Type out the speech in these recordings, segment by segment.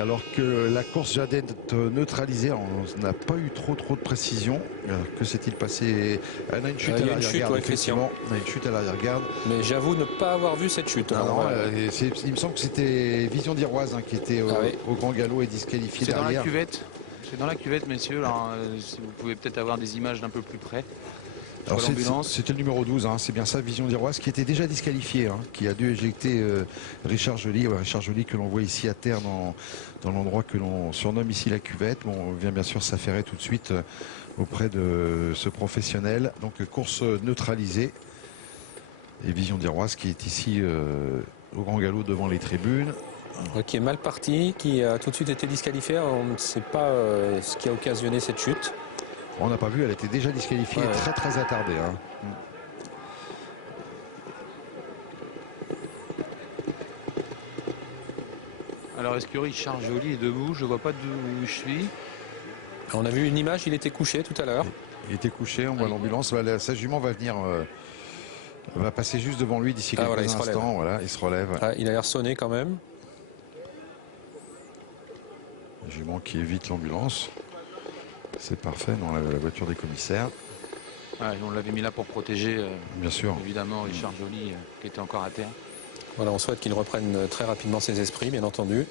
Alors que la course vient d'être neutralisée, on n'a pas eu trop de précision. Que s'est-il passé? On a une chute à l'arrière-garde, effectivement. On a une chute à l'arrière-garde. Mais j'avoue ne pas avoir vu cette chute. Il me semble que c'était Vision d'Iroise qui était au grand galop et disqualifié derrière. C'est dans la cuvette. C'est dans la cuvette, messieurs. Alors, si vous pouvez peut-être avoir des images d'un peu plus près. C'était le numéro 12, c'est bien ça, Vision d'Iroise, qui était déjà disqualifié, qui a dû éjecter Richard Joly. Richard Joly que l'on voit ici à terre dans l'endroit que l'on surnomme ici la cuvette. Bon, on vient bien sûr s'affairer tout de suite auprès de ce professionnel. Donc course neutralisée. Et Vision d'Iroise qui est ici au grand galop devant les tribunes. Qui est mal parti, qui a tout de suite été disqualifié. On ne sait pas ce qui a occasionné cette chute. On n'a pas vu, elle était déjà disqualifiée, très attardée. Alors est-ce que Richard Joly est debout? Je vois pas d'où je suis. On a vu une image, il était couché tout à l'heure. Il était couché, on voit l'ambulance. Sa jument va venir, va passer juste devant lui d'ici quelques instants. Voilà, il se relève. Il a l'air sonné quand même. La jument qui évite l'ambulance. C'est parfait dans la voiture des commissaires. On l'avait mis là pour protéger, bien sûr, évidemment, Richard Joly qui était encore à terre. Voilà, on souhaite qu'il reprenne très rapidement ses esprits, bien entendu.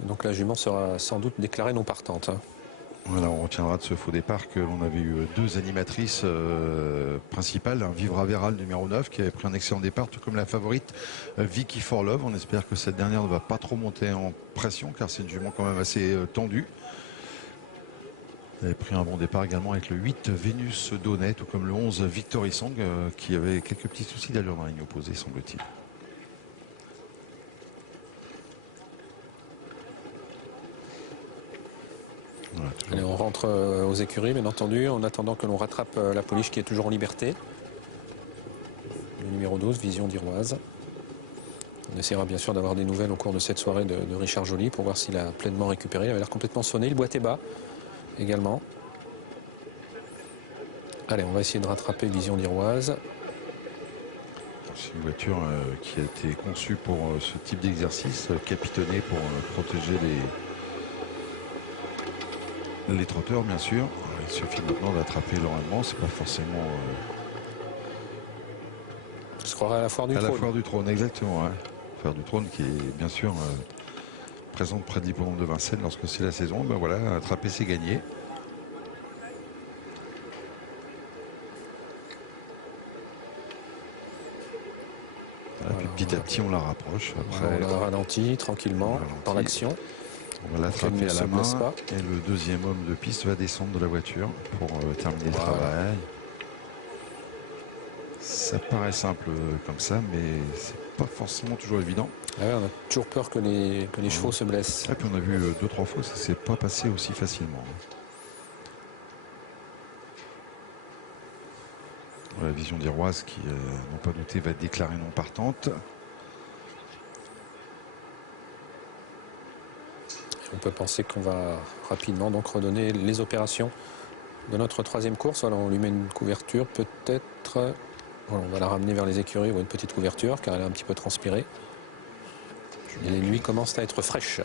Donc la jument sera sans doute déclarée non partante. Voilà, on retiendra de ce faux départ que l'on avait eu deux animatrices principales, Vivra Véral numéro 9 qui avait pris un excellent départ, tout comme la favorite Vicky For Love. On espère que cette dernière ne va pas trop monter en pression car c'est une jument quand même assez tendue. Elle avait pris un bon départ également avec le 8 Vénus Donnet, tout comme le 11 Victory Song qui avait quelques petits soucis d'allure dans la ligne opposée, semble-t-il. Voilà, allez, on rentre aux écuries, bien entendu, en attendant que l'on rattrape la pouliche qui est toujours en liberté. Le numéro 12, Vision d'Iroise. On essaiera bien sûr d'avoir des nouvelles au cours de cette soirée de Richard Joly pour voir s'il a pleinement récupéré. Il avait l'air complètement sonné, il boitait bas également. Allez, on va essayer de rattraper Vision d'Iroise. C'est une voiture qui a été conçue pour ce type d'exercice, capitonnée pour protéger les trotteurs, bien sûr. Il suffit maintenant d'attraper l'enraînement, c'est pas forcément... Je se croirais à la foire du trône. À la foire du trône, exactement. Foire du trône qui est bien sûr présente près de l'hippodrome de Vincennes lorsque c'est la saison. Ben voilà, attraper c'est gagné. Voilà, puis petit à petit on la rapproche. Après, on la ralentit tranquillement dans l'action. On va l'attraper à la main et le deuxième homme de piste va descendre de la voiture pour terminer le travail. Ça paraît simple comme ça, mais c'est pas forcément toujours évident. On a toujours peur que les chevaux se blessent. Et puis on a vu 2-3 fois, ça s'est pas passé aussi facilement. La Vision d'Iroise qui, n'ont pas douté, va déclarer non partante. On peut penser qu'on va rapidement donc redonner les opérations de notre troisième course. Alors on lui met une couverture peut-être. Voilà, on va la ramener vers les écuries ou une petite couverture car elle est un petit peu transpirée. Et les nuits commencent à être fraîches.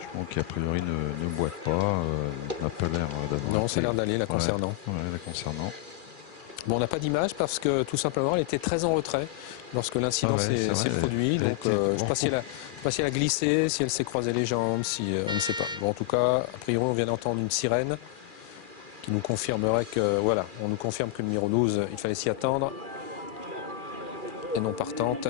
Je pense qu'a priori ne boite pas, n'a pas l'air d'avoir... Non, ça a l'air d'aller la concernant. La concernant. Bon, on n'a pas d'image parce que tout simplement elle était très en retrait lorsque l'incident s'est produit. Donc je ne sais pas si elle a glissé, si elle s'est croisé les jambes, si on ne sait pas. Bon, en tout cas, a priori on vient d'entendre une sirène qui nous confirmerait que voilà, on nous confirme que le numéro 12, il fallait s'y attendre. Et non partante.